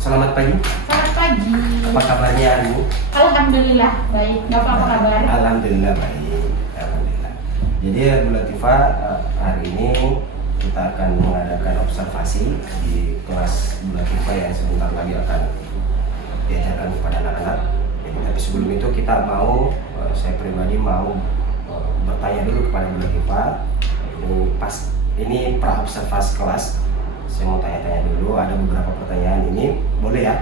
Selamat pagi. Selamat pagi. Apa kabarnya hari ini? Alhamdulillah baik. Bapak apa kabar? Alhamdulillah baik. Alhamdulillah. Jadi Bu Latifah, hari ini kita akan mengadakan observasi di kelas Bu Latifah yang sebentar lagi akan diajarkan kepada anak-anak. Jadi, tapi sebelum itu kita mau, saya pribadi mau bertanya dulu kepada Bu Latifah. Ini pra observasi kelas. Saya mau tanya-tanya dulu, ada beberapa pertanyaan ini, boleh ya?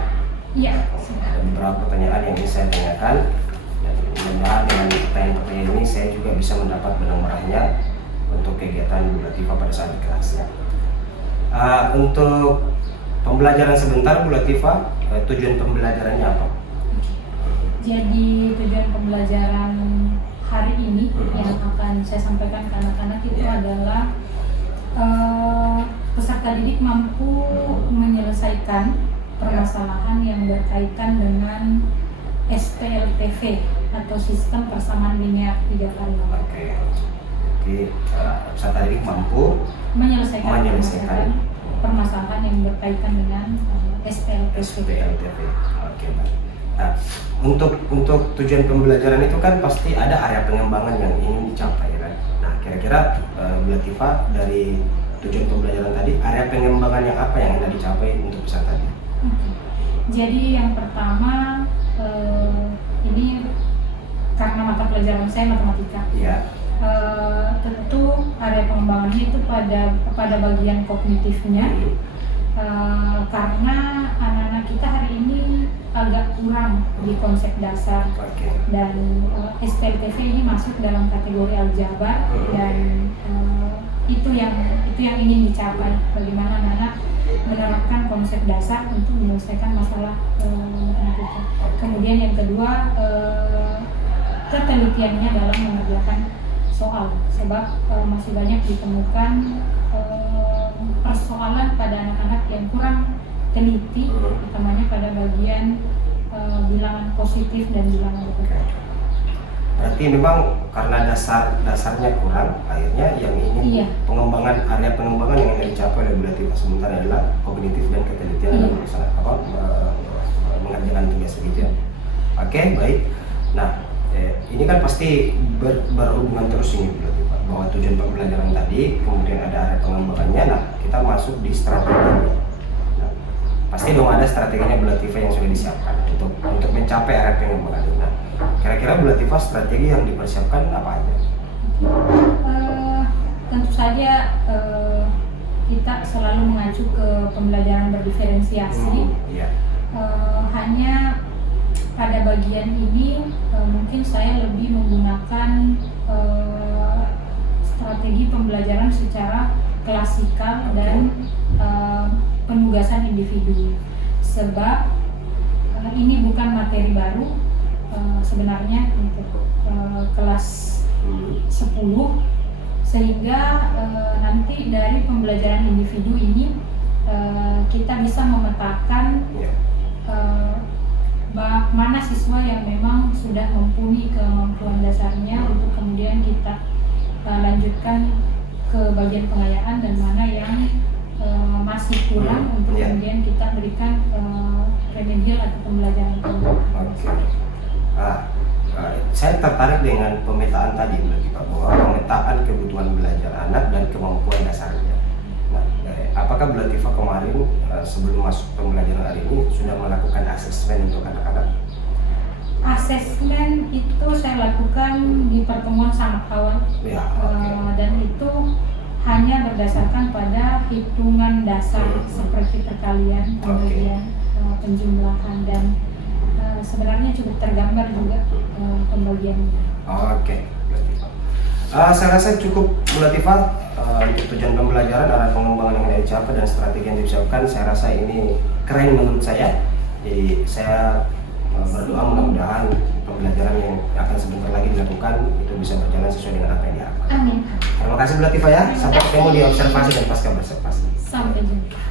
Iya. Ada beberapa pertanyaan yang ingin saya tanyakan, dan mudah-mudahan dengan pertanyaan-pertanyaan ini saya juga bisa mendapat benang merahnya untuk kegiatan Bu Latifah pada saat di kelasnya. Untuk pembelajaran sebentar Bu Latifah, tujuan pembelajarannya apa? Jadi tujuan pembelajaran hari ini yang akan saya sampaikan ke anak-anak itu adalah peserta didik mampu menyelesaikan permasalahan yang berkaitan dengan SPLTV atau Sistem Persamaan Linear 3 variabel. Oke. Peserta didik mampu menyelesaikan permasalahan yang berkaitan dengan SPLTV. Oke, baik. Nah, untuk tujuan pembelajaran itu kan pasti ada area pengembangan yang ingin dicapai, kan? Nah, kira-kira Bu Latifah dari tujuan pembelajaran tadi, area pengembangan yang apa yang Anda dicapai untuk peserta tadi? Jadi yang pertama, ini karena mata pelajaran saya matematika. Iya. Tentu area pengembangannya itu pada bagian kognitifnya. Karena anak-anak kita hari ini agak kurang di konsep dasar. Dan SPLTV ini masuk dalam kategori aljabar dan itu yang ingin dicapai, bagaimana anak-anak menerapkan konsep dasar untuk menyelesaikan masalah matematika. Kemudian yang kedua, ketelitiannya dalam mengerjakan soal, sebab masih banyak ditemukan persoalan pada anak-anak yang kurang teliti, utamanya pada bagian bilangan positif dan bilangan negatif. Berarti memang karena dasarnya kurang, akhirnya yang ini pengembangan area pengembangan yang dicapai oleh Bu Latifah sementara adalah kognitif dan ketelitian dalam mengerjakan tugas begitu ya. Oke, baik. Nah, ini kan pasti berhubungan terus ini Bu Latifah, bahwa tujuan pembelajaran tadi, kemudian ada area pengembangannya. Nah, kita masuk di strategi. Nah, pasti dong ada strateginya Bu Latifah yang sudah disiapkan untuk mencapai area pengembangan. Nah, kira-kira Bu Latifah strategi yang dipersiapkan apa aja? Tentu saja kita selalu mengacu ke pembelajaran berdiferensiasi. Hanya pada bagian ini mungkin saya lebih menggunakan strategi pembelajaran secara klasikal dan penugasan individu. Sebab ini bukan materi baru. Sebenarnya kelas 10, sehingga nanti dari pembelajaran individu ini kita bisa memetakan mana siswa yang memang sudah mumpuni kemampuan dasarnya untuk kemudian kita lanjutkan ke bagian pengayaan, dan mana yang masih kurang untuk kemudian kita berikan remedial atau pembelajaran tambahan. Saya tertarik dengan pemetaan tadi bahwa pemetaan kebutuhan belajar anak dan kemampuan dasarnya. Nah, apakah Bu Latifah kemarin sebelum masuk pembelajaran hari ini sudah melakukan asesmen untuk anak-anak? Asesmen itu saya lakukan di pertemuan sangat awal, dan itu hanya berdasarkan pada hitungan dasar seperti perkalian, pembagian, penjumlahan, dan sebenarnya cukup tergambar juga pembagiannya. Saya rasa cukup Bu Latifah untuk tujuan pembelajaran, arah pengembangan yang dicapai dan strategi yang disiapkan. Saya rasa ini keren menurut saya. Jadi saya berdoa mudah-mudahan pembelajaran yang akan sebentar lagi dilakukan itu bisa berjalan sesuai dengan apa yang diharapkan. Amin. Terima kasih Bu Latifah ya. Sampai ketemu di observasi dan pasca observasi. Sampai jumpa.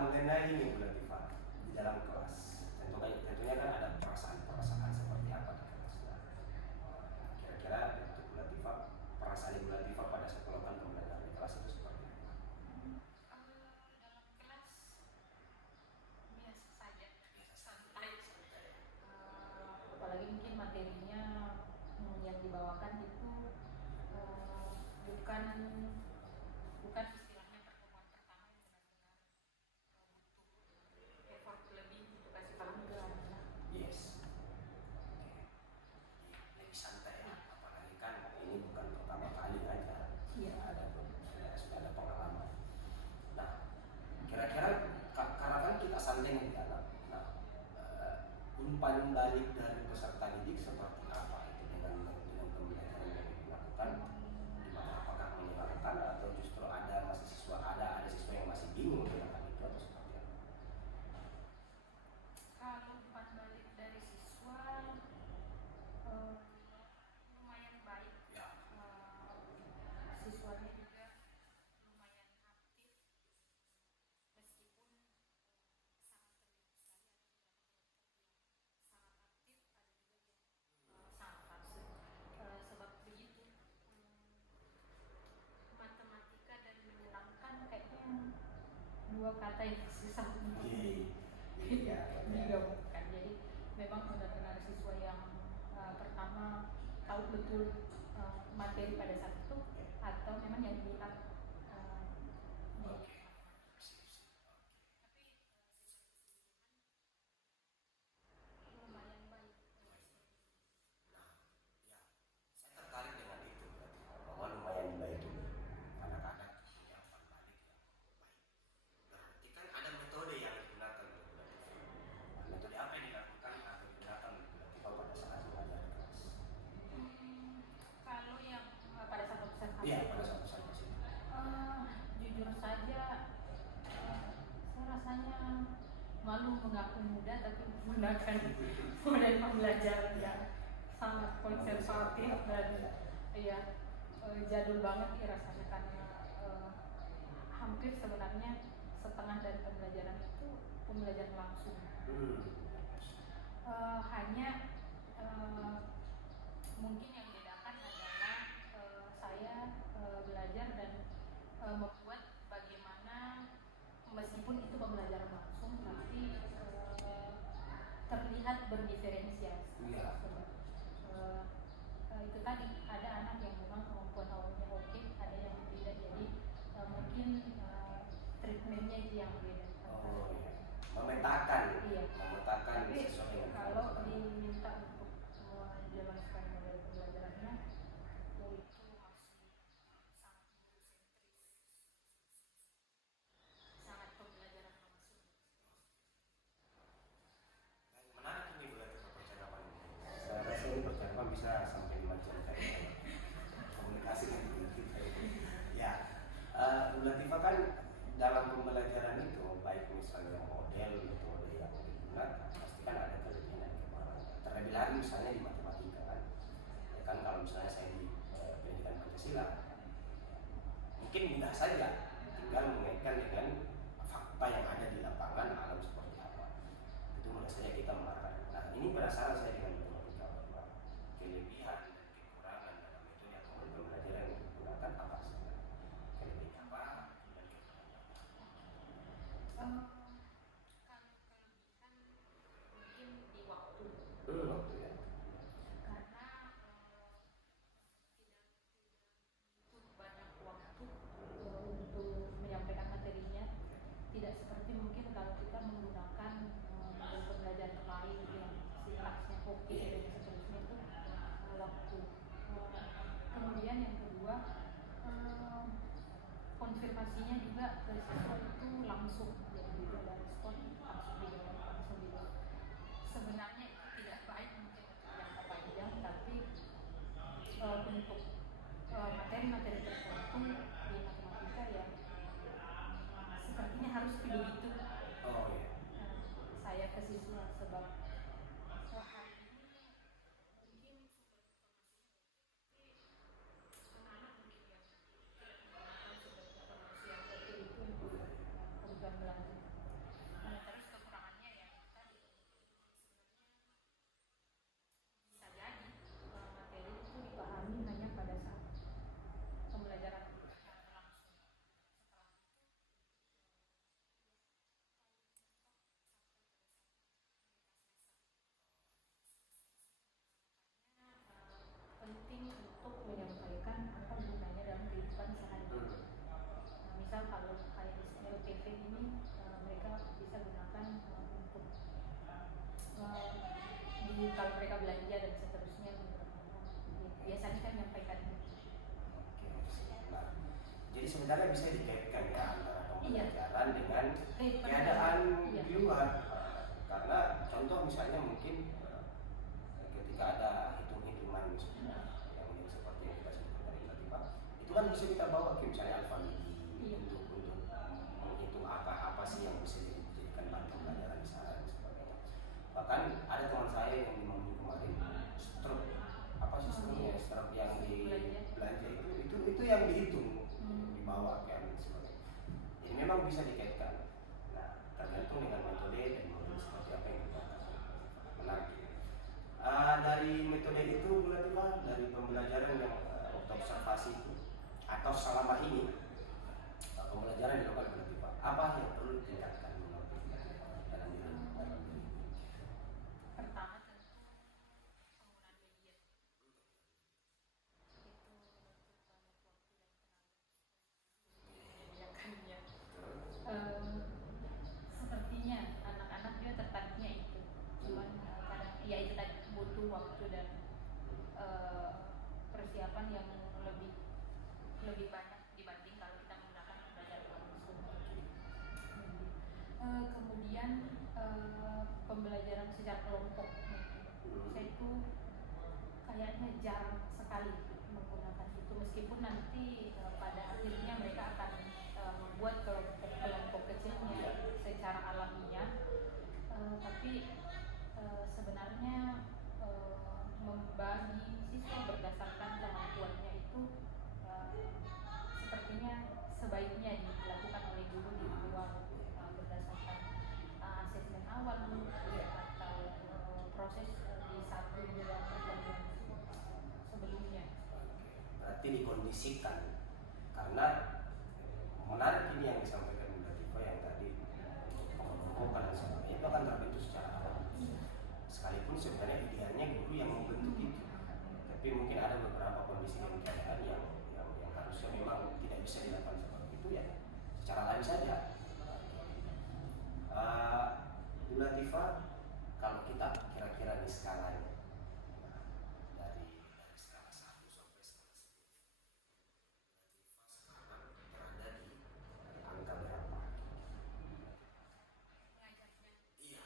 mengenai ini Bu Latifah, di dalam kelas tentunya kan ada perasaan-perasaan seperti apa di kelas. Kira-kira untuk Bu Latifah, perasaan Ibu Latifah pada saat melakukan pembelajaran di kelas itu seperti apa? Dalam kelas biasa saja, santai. Apalagi mungkin materinya yang dibawakan itu bukan istilahnya pertemuan pertama yang benar-benar butuh effort lebih untuk kasih paham ke anak. Yes. Lebih santai ya, apalagi kan ini bukan pertama kali aja. Iya. Sudah ada pengalaman. Nah, kira-kira karena kan kita santai nih anak. Nah, umpan balik dari peserta didik seperti apa itu dengan pembelajaran yang dilakukan? Apakah menyenangkan atau justru ada siswa yang masih bingung dengan hal itu atau seperti apa? Kalau umpan balik dari siswa lumayan baik Ya. Siswanya juga lumayan aktif meskipun sangat terlihat sekali ada beberapa kelompok yang sangat aktif, ada juga yang sangat pasif. Sebab begitu matematika dan menyenangkan kayaknya dua kata yang susah untuk digabungkan. Jadi memang benar-benar siswa yang pertama tahu betul materi pada saat itu atau memang yang diminat tapi lumayan baik. Nah, ya, saya tertarik dengan itu berarti bahwa lumayan baik ini anak-anak punya umpan balik yang baik. Berarti kan ada metode yang digunakan untuk belajar. Metode apa yang dilakukan atau digunakan untuk belajar pada saat belajar kelas? Kalau yang pada saat observasi? Iya, pada saat observasi. Jujur saja, saya rasanya malu mengaku muda tapi menggunakan model pembelajaran yang sangat konservatif dan jadul banget ya rasanya, karena hampir sebenarnya setengah dari pembelajaran itu pembelajaran langsung. Hanya mungkin yang membedakan adalah saya belajar dan membuat bagaimana meskipun itu pembelajaran langsung tapi terlihat berdiferensiasi. Itu tadi ada anak yang memang kemampuan awalnya oke, ada yang tidak, jadi mungkin treatmentnya itu yang beda. Memetakan Tapi sesuai dengan kalau diminta untuk menjelaskan model pembelajarannya itu masih sangat guru-sentris, sangat pembelajaran langsung. Menarik ini berarti percakapan ini. Saya rasa ini percakapan bisa sampai 5 jam komunikasi dengan kita. Ya, Bu Latifah kan dalam pembelajaran itu baik misalnya model metode yang digunakan pasti kan ada kelebihan dan kekurangan. Terlebih lagi misalnya di matematika kan, ya kan kalau misalnya saya di pendidikan Pancasila mungkin mudah saja, tinggal mengaitkan dengan fakta yang ada di lapangan alam seperti apa. Itu mudah saja kita mengarahkan. Nah, ini penasaran saya dengan matematika bahwa kelebihan dan kekurangan dalam metode atau pembelajaran yang digunakan apa saja? Kelebihan apa dan kekurangan apa? Kalau kelebihan mungkin di waktu. Waktu ya. Karena tidak butuh banyak waktu untuk menyampaikan materinya. Tidak seperti mungkin kalau kita menggunakan model pembelajaran lain yang sintaksnya oke dan seterusnya itu waktu. Kemudian yang kedua, konfirmasinya juga ke siswa itu langsung, jadi tidak ada respon langsung dijawab. Sebenarnya itu tidak baik mungkin untuk jangka panjang, tapi untuk materi-materi tertentu di matematika yang sepertinya harus begitu. Saya ke siswa sebab hari ini mungkin sumber informasinya anak-anak mungkin yang tidak menggunakan sumber informasi yang seperti itu untuk program belajar. Terus kekurangannya ya tadi sebenarnya bisa jadi materi itu dipahami hanya pada saat pembelajaran langsung. Setelah itu kalau mereka belanja dan seterusnya. Biasanya kan menyampaikan. Oke, nah, jadi sebenarnya bisa dikaitkan ya antara pembelajaran dengan keadaan di luar. Karena contoh misalnya mungkin ketika ada hitung-hitungan misalnya yang seperti yang kita sebutkan tadi Pak, itu kan bisa kita bawa ke misalnya alfabeti untuk menghitung apa sih yang bisa dijadikan bahan pembelajaran di sana dan sebagainya. Bahkan ada teman saya yang di minggu kemarin struk struk yang di belanja itu yang dihitung dibawa kan sebagainya. Jadi memang bisa dikaitkan. Nah, tergantung dengan metode dan model seperti apa yang kita menarik. Dari metode itu berarti Pak, dari pembelajaran yang observasi itu atau selama ini pembelajaran dilakukan berarti Pak, apa yang perlu ditingkatkan menurut dalam diri? Pertama tentu penggunaan media itu banyak waktu dan tenaga sepertinya anak-anak juga tertariknya itu, cuman kadang ya itu tadi butuh waktu dan persiapan yang lebih banyak dibanding kalau kita menggunakan pembelajaran langsung. Kemudian pembelajaran secara kelompok, saya itu kayaknya jarang sekali menggunakan itu, meskipun nanti pada akhirnya mereka akan membuat kelompok kecilnya secara alamiah, tapi sebenarnya membagi siswa berdasarkan kemampuannya itu sepertinya sebaiknya dilakukan oleh guru di ruang berdasarkan asesmen awal atau proses di satu bulan pertemuan sebelumnya. Berarti dikondisikan, karena menarik ini yang disampaikan Mbak Tifa yang tadi mengumpulkan dan sebagainya itu akan terbentuk secara alami. Sekalipun sebenarnya idealnya guru yang membentuk itu, tapi mungkin ada beberapa kondisi dan keadaan yang harusnya memang tidak bisa dilakukan seperti itu ya secara alami saja. Bu Latifah, kalau kita kira-kira di skalanya dari skala 1 sampai skala 10, Bu Latifah sekarang berada di angka berapa? Mengajarnya. Iya.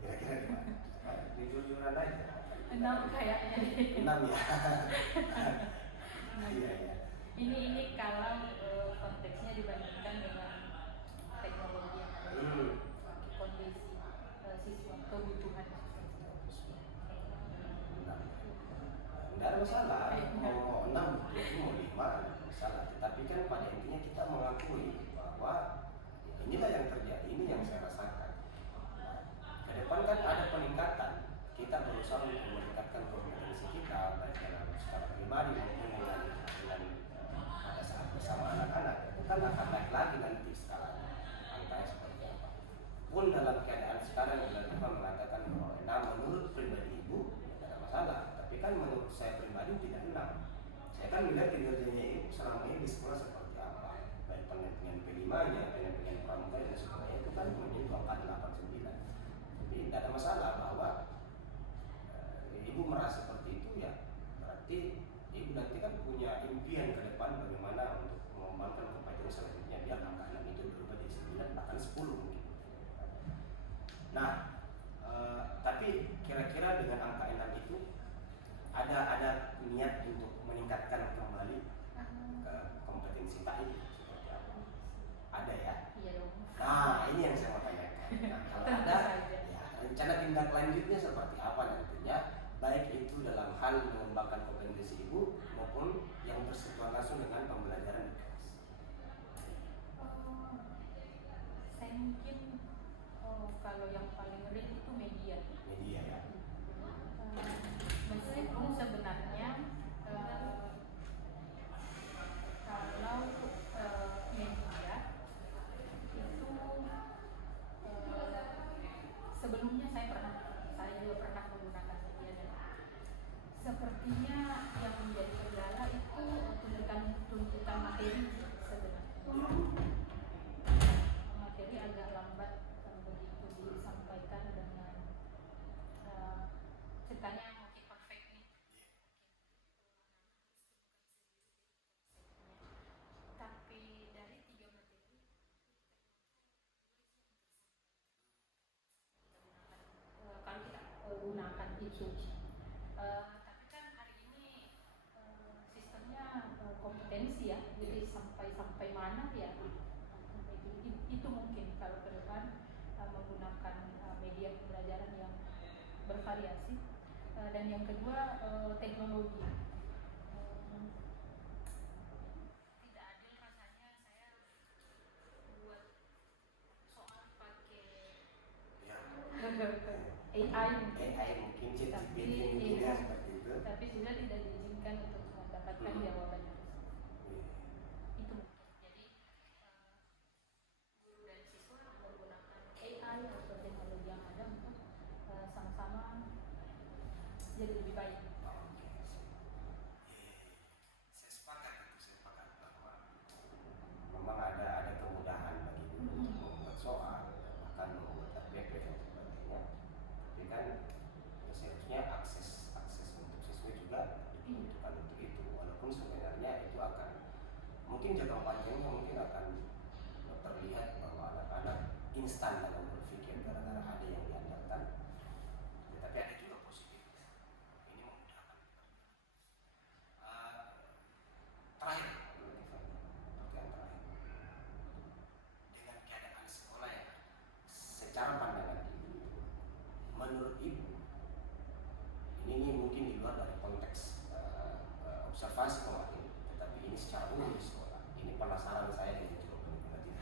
Kira-kira gimana? Jujur-jujuran aja. 6 kayaknya. 6 ya. Iya. Ini kalau konteksnya dibandingkan dengan teknologi yang ada, kondisi siswa, kebutuhan siswa. Tidak ada masalah, mau 6, mau 5, tidak masalah. Tetapi kan pada intinya kita mengakui bahwa inilah yang terjadi, ini yang saya rasakan. Ke depan kan ada peningkatan. Kita berusaha untuk meningkatkan kompetensi kita baik dalam secara pribadi maupun dengan pada saat bersama anak-anak. Itu kan akan naik lagi nanti skalanya, angkanya seperti apa. Pun dalam keadaan sekarang yang kita mengatakan bahwa menurut pribadi ibu tidak ada masalah, tapi kan menurut saya pribadi tidak 6. Saya kan melihat kinerjanya ibu selama ini di sekolah seperti apa, baik penelitian P5-nya, penelitian pramuka dan sebagainya, itu kan menjadi angka 8, 9. Tapi tidak ada masalah bahwa ibu merasa seperti itu ya, berarti ibu nanti kan punya impian ke depan bagaimana untuk mengembangkan kompetensi selanjutnya biar angka 6 itu berubah dari 9 bahkan 10 mungkin. Nah, tapi kira-kira dengan angka 6 itu ada niat untuk meningkatkan kembali ke kompetensi tadi seperti apa? Ada ya? Iya dong. Nah, ini yang saya mau tanyakan. Nah, kalau ada, ya, rencana tindak lanjutnya seperti apa nantinya? Baik itu dalam hal mengembangkan kompetensi ibu maupun yang bersentuhan langsung dengan pembelajaran di kelas. Saya mungkin kalau yang paling real itu media. Media ya. Meskipun sebenarnya kalau media itu sebelumnya saya juga pernah menggunakan media dan sepertinya yang menjadi kendala itu tuntutan materi sebenarnya. Materi agak lambat begitu disampaikan dengan bukannya mungkin perfect nih, tapi dari 3 materi kalau kita gunakan itu. Tapi kan hari ini sistemnya kompetensi ya, jadi sampai mana ya, itu mungkin kalau ke depan menggunakan media pembelajaran yang bervariasi. Dan yang kedua teknologi. Tidak adil rasanya saya buat soal pakai AI mungkin tapi mungkin ya seperti itu. tapi sudah tidak diizinkan untuk mendapatkan jawabannya. Itu mungkin. Jadi guru dan siswa menggunakan AI atau teknologi yang ada untuk sama-sama jadi lebih baik. Saya sepakat bahwa memang ada kemudahan bagi guru untuk membuat soal, bahkan membuat RPP dan sebagainya. Tapi kan seharusnya akses untuk siswa juga dibutuhkan untuk itu, walaupun sebenarnya itu akan mungkin jangka panjangnya mungkin akan terlihat bahwa anak-anak instan dalam berpikir gara-gara ada yang diandalkan. Ya, tapi ada juga positifnya. Ini memudahkan. Terakhir, pertanyaan terakhir. Dengan keadaan sekolah yang secara pandangan ibu, menurut ibu, ini mungkin di luar dari konteks observasi kemarin, tetapi ini secara umum di sekolah. Ini penasaran saya dan juga berarti.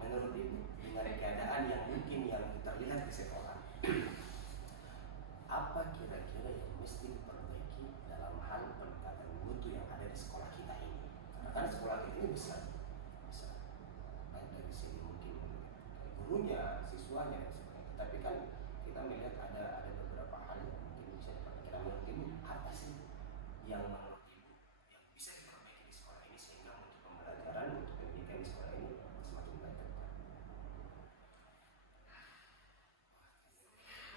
Menurut ibu, dengan keadaan yang mungkin yang terlihat di sekolah, apa kira-kira yang mesti diperbaiki dalam hal pendekatan mutu yang ada di sekolah kita ini? Karena kan sekolah kita ini besar, baik dari segi mungkin dari gurunya, siswanya dan sebagainya. Tapi kan kita melihat ada beberapa hal yang mungkin bisa diperbaiki. Menurut ibu, apa sih yang menurut ibu yang bisa diperbaiki di sekolah ini sehingga untuk pembelajaran untuk pendidikan di sekolah ini semakin baik ke depan?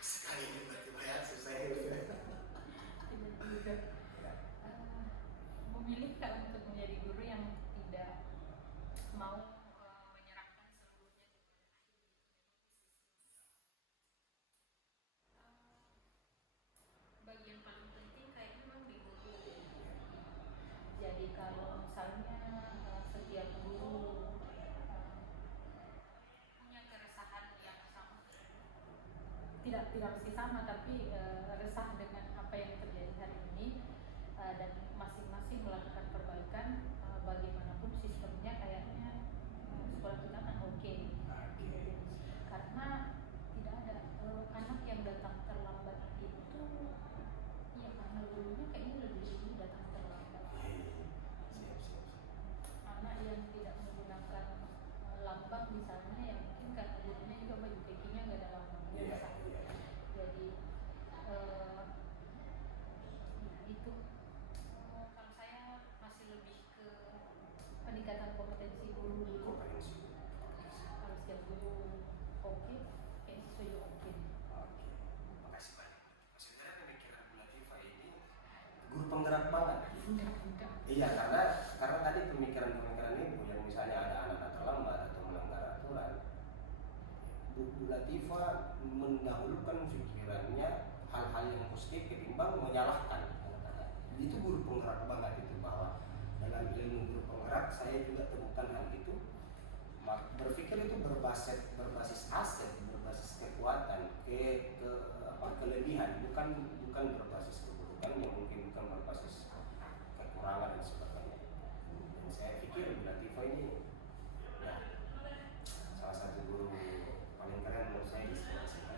Sekali ini berarti banyak susah memilihkan untuk menjadi guru yang tidak mau menyerahkan seluruhnya. Bagian paling penting kayaknya memang di guru. Jadi kalau misalnya setiap guru punya keresahan yang sama, tidak mesti sama, tapi resah dengan apa yang terjadi hari ini, dan masing-masing melakukan perbaikan, bagaimanapun sistemnya kayaknya sekolah kita kan oke. Karena tidak ada anak yang datang terlambat itu ya karena gurunya kayaknya lebih dulu datang terlambat. Anak yang tidak menggunakan lambang misalnya, yang mungkin karena gurunya juga baju kakinya nggak ada lambangnya. Jadi itu kalau saya masih lebih ke peningkatan kompetensi guru dulu. Kalau setiap guru oke, kayaknya siswa juga oke. Makasih banyak. Sebenarnya pemikiran Bu Latifah ini guru penggerak banget. Iya, karena tadi pemikiran ibu yang misalnya ada anak-anak terlambat atau melanggar aturan, Bu Latifah mendahulukan pikirannya hal-hal yang positif ketimbang menyalahkan. Itu guru penggerak banget itu, bahwa dalam ilmu guru penggerak saya juga temukan hal itu. Berpikir itu berbasis aset, berbasis kekuatan, kelebihan, bukan berbasis keburukan yang mungkin bukan berbasis kekurangan dan sebagainya. Dan saya pikir Bu Latifah ini ya salah satu guru paling keren menurut saya di sekolah saya.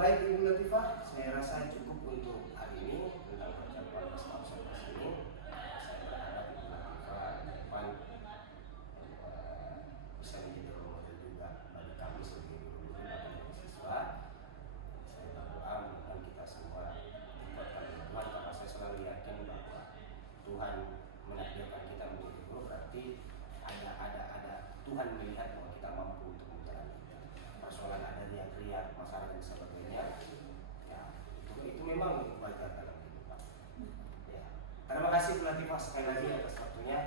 Baik Ibu Latifah, saya rasa cukup untuk hari ini tentang percakapan observasi ini. Saya berharap Ibu Latifah ke depan bisa menjadi role model juga bagi kami sebagai guru-guru dan siswa. Saya berdoa mudah-mudahan kita semua dikuatkan oleh Tuhan, karena saya selalu yakin bahwa Tuhan menakdirkan kita menjadi guru berarti ada Tuhan melihat bahwa kita mampu untuk menjalani persoalan ada yang riak, masalah dan sebagainya. Ya, itu Latifah sekali lagi atas waktunya.